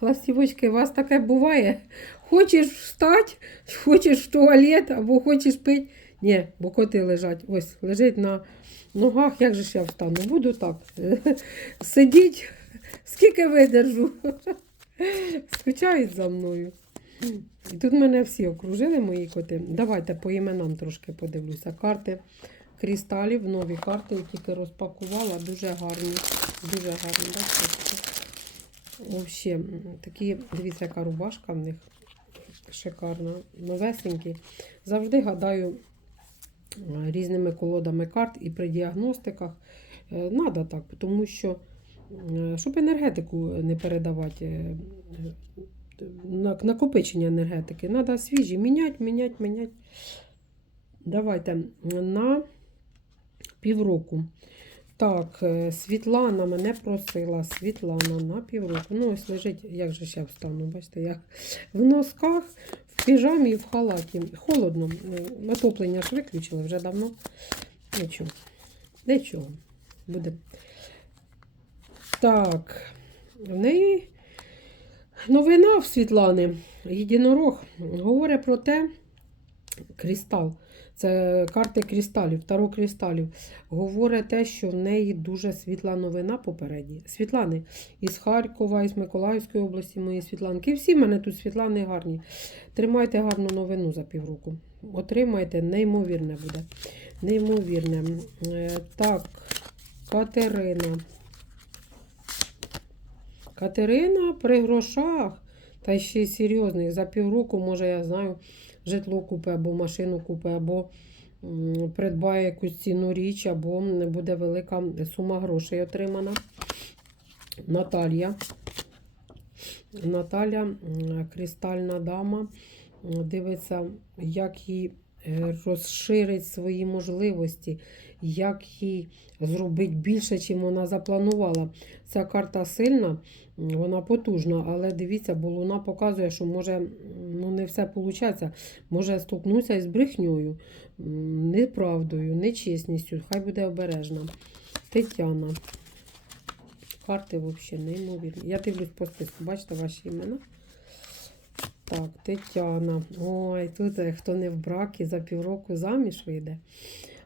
Ластівочки, у вас таке буває? Хочеш встати, хочеш в туалет або хочеш пити. Ні, бо коти лежать. Ось лежить на ногах, як же ж я встану? Буду так. Сидіть, скільки видержу. Скучають за мною. І тут мене всі окружили, мої коти. Давайте по іменам трошки подивлюся. Карти крісталів, нові карти, я тільки розпакувала, дуже гарні. Дуже гарні. Бачите? Взагалі, такі, дивіться, яка рубашка в них шикарна, новесенькі. Завжди гадаю різними колодами карт і при діагностиках. Е, Надо так, тому що, щоб енергетику не передавати, е, на- накопичення енергетики. Треба свіжі, міняти, міняти, міняти. Давайте на півроку. Так, е, Світлана мене просила. Світлана на півроку. Ну, ось лежить, як же ще встану, бачите, як в носках, в піжамі і в халаті. Холодно. Е, Отоплення ж виключили вже давно. Нічого. Нічого. Буде. Так, в неї новина в Світлани. Єдинорог говорить про те, кристал. Це карти кристалів, таро кристалів. Говорить те, що в неї дуже світла новина попереді. Світлани із Харкова, із Миколаївської області, мої Світланки. Всі в мене тут Світлани гарні. Тримайте гарну новину за півроку. Отримайте, неймовірне буде. Неймовірне. Е, Так, Катерина. Катерина при грошах. Та ще й серйозних. За півроку, може, я знаю, житло купи, або машину купи, або придбає якусь ціну річ, або буде велика сума грошей отримана. Наталія. Наталя, кристальна дама, дивиться, як їй розширить свої можливості, як їй зробити більше, чим вона запланувала. Ця карта сильна, вона потужна, але дивіться, бо луна показує, що може ну, не все виходить. Може столкнутися із брехньою, неправдою, нечесністю. Хай буде обережна. Тетяна. Карти взагалі неймовірні. Я дивлюсь по списку, бачите ваші імена. Так, Тетяна. Ой, тут е, хто не в бракі, за півроку заміж вийде.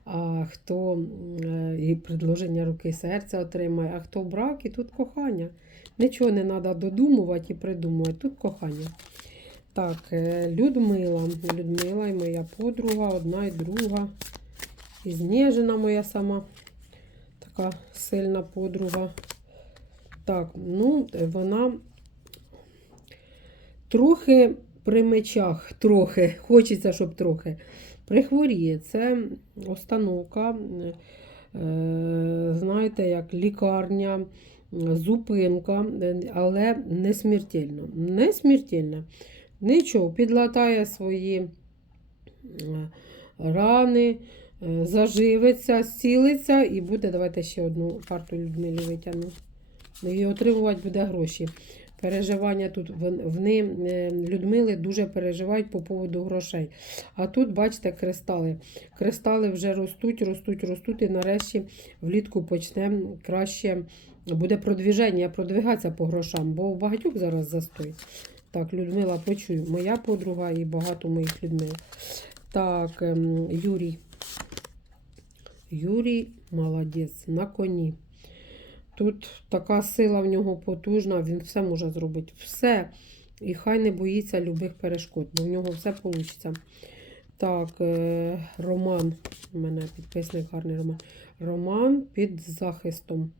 А хто е, і предложення руки серця отримає, а хто в бракі, тут кохання. Нічого не треба додумувати і придумувати. Тут кохання. Так, е, Людмила. Людмила і моя подруга, одна і друга. І Знежина моя сама така сильна подруга. Так, ну, вона трохи при мечах, трохи, хочеться, щоб трохи. Прихворіє. Це установка, е, знаєте, як лікарня, зупинка, але не смертельно. Не смертельно. Нічого, підлатає свої е, рани, е, заживиться, зцілиться і буде. Давайте ще одну карту Людмилі витягну. І отримувати буде гроші. Переживання тут вони е, Людмили дуже переживають по поводу грошей. А тут, бачите, кристали. Кристали вже ростуть, ростуть, ростуть, і нарешті влітку почне краще буде продвіження, продвигатися по грошам, бо багатьох зараз застой. Так, Людмила, почую. Моя подруга і багато моїх Людмил. Так, ем, Юрій. Юрій молодець, на коні. Тут така сила в нього потужна, він все може зробити. Все. І хай не боїться любих перешкод, бо в нього все вийде. Так, е, Роман. У мене підписник гарний Роман. Роман під захистом.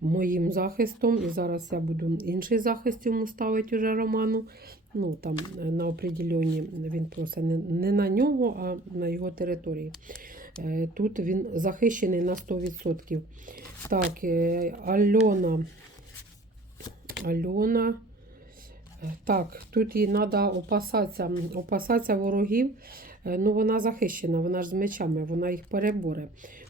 Моїм захистом. І зараз я буду інший захист йому ставити уже Роману. Ну, там е, на определенні він просто не, не на нього, а на його території. Е, Тут він захищений на 100%. Так, е, Альона. Альона. Так, тут їй треба опасатися, опасатися ворогів. Е, Ну, вона захищена, вона ж з мечами, вона їх переборе,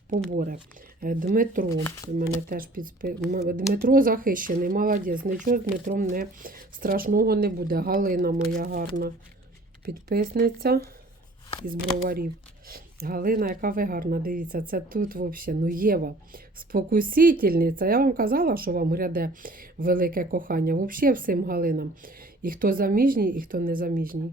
поборе. Дмитро, у мене теж підспи... Дмитро захищений, молодець. Нічого з Дмитром не страшного не буде. Галина моя гарна підписниця із броварів. Галина, яка ви гарна, дивіться, це тут взагалі, ну Єва, спокусительниця. Я вам казала, що вам гряде велике кохання. Взагалі всім Галинам. І хто заміжній, і хто не заміжній.